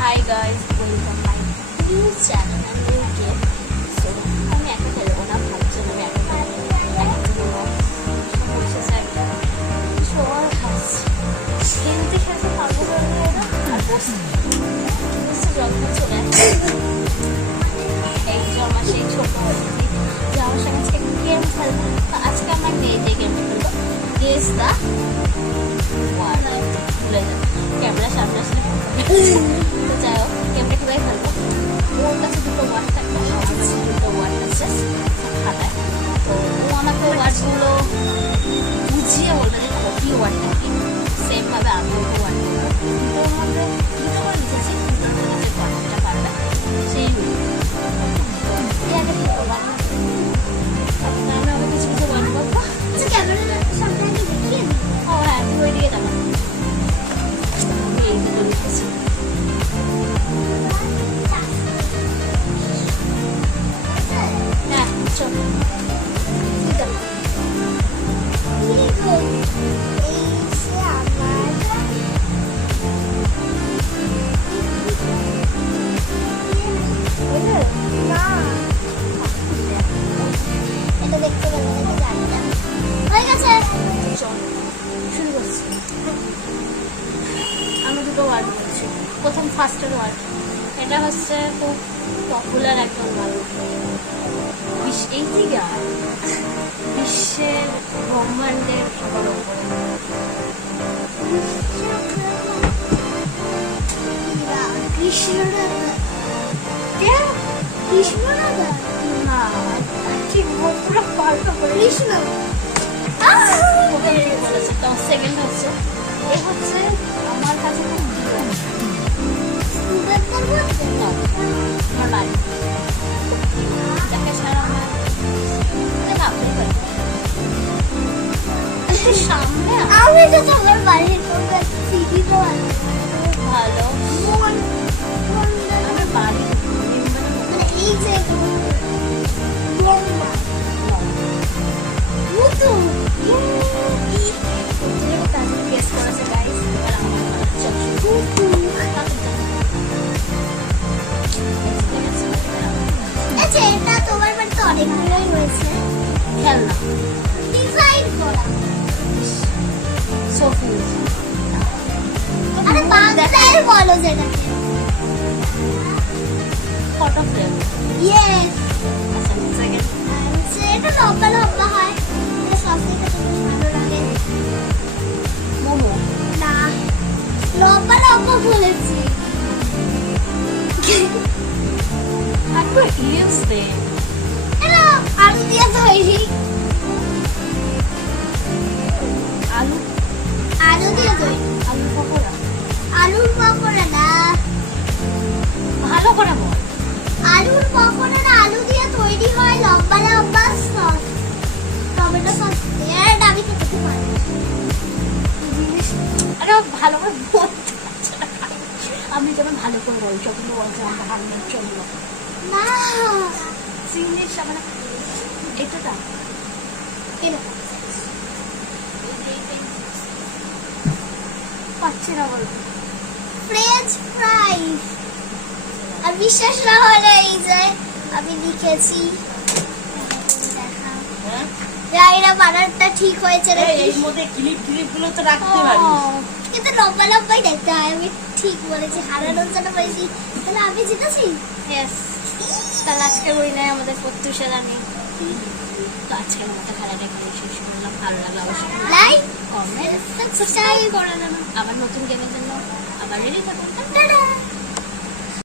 Hi guys, welcome my new channel and new game. So আমি একা খেলবো না, ভাবছেন আমি একা খেলবো সবার হাসছি খেলতে খেলতে পারবো না আর বসতে যখন চলে আসছে এই যে আমার সেই ছোট যে আমার সঙ্গে আজকে গেম খেলবো। তো আজকে আমার মেয়ে যে গেম খেলবো গেস দা ক্যামেরা সামনে আসলে তো যাই হোক গেমটা কীভাবে খেলবো, ওর কাছে দুটো ওয়ার্ড থাকবে, আমার কাছে দুটো ওয়ার্ড আছে খাতায়। তো ও আমাকে ওয়ার্ডগুলো বুঝিয়ে বলবে যে কপি ওয়ার্ডটা কি, সেমভাবে আমি ওকে ওয়ার্ড করবো। দুটোর মধ্যে দুটো করে লিখেছি, দুটোর মধ্যে যে ওয়ার্ডটা পারবে সেই আগে দুটো ওয়ার্ড আমি আমাকে কিছু কিছু ওয়ার্ড বলবো। ক্যামেরার সামনে আমি দেখিয়ে দিই। ও হ্যাঁ, তুমি ওই দিকে দেখাবো। আমি এই দুটো লিখেছি। আমি দুটো ওয়ার্ড বলছি। প্রথম ফার্স্টের ওয়ার্ড, এটা হচ্ছে খুব পপুলার একজন ওয়ার্ড, এই থেকে বিশ্বের ব্রহ্মাণ্ডের সবার উপরে। সেকেন্ড হচ্ছে এ হচ্ছে আমার কাছে খুব আমার বাড়ি, যাকে ছাড়া আমার সামনে আমি তো তোমার বাড়ির ভালো আমার বাড়ি এই যে এটা তোমার বাড়িতে অনেকগুলোই রয়েছে খেলনা ডিজাইন করা সোফি। আরে বাংলায় বলো যেটাকে ফটো ফ্রেম। ইয়েস, আচ্ছা সেকেন্ড এটা লম্বা লম্বা হয়, এটা সবথেকে ভালো লাগে। মোমো না, লম্বা লম্বা বলেছি। একবার ইউজ দে, এটা আলু দিয়ে তৈরি। আলু আলু দিয়ে তৈরি, আলু পকোড়া। আলুর পকোড়া না, ভালো করে বল। আলুর পকোড়া আলু দিয়ে তৈরি হয়, লম্বা লম্বা সস, টমেটো সস দিয়ে। আর আমি খেতে পারি জিনিস, আরে ভালো করে বলতে পারছি না। আমি যেমন ভালো করে বলছি, কিন্তু বলছি আমার হারমোন চললো না জিনিস মানে এটা দাও পাচ্ছি না বলবো। French fries. আর বিশ্বাস না হলে এই যে আমি লিখেছি, রাইরা বানানটা ঠিক হয়েছে রে। এর মধ্যে ক্লিপ গুলো তো রাখতে পারিস, কিন্তু লম্বা লম্বাই দেখতে হয়। আমি ঠিক বলেছি, হারানোর জন্য বলেছি। তাহলে আমি জিতেছি। ইয়েস, তাহলে আজকে বই নাই আমাদের প্রত্যুষের আমি। তো আজকের মতো খেলাটা এখানে শেষ করলাম। ভালো লাগলো অবশ্যই লাইক কমেন্ট সাবস্ক্রাইব করে দেবেন। আবার নতুন গেমের জন্য আবার রেডি থাকুন। টাটা।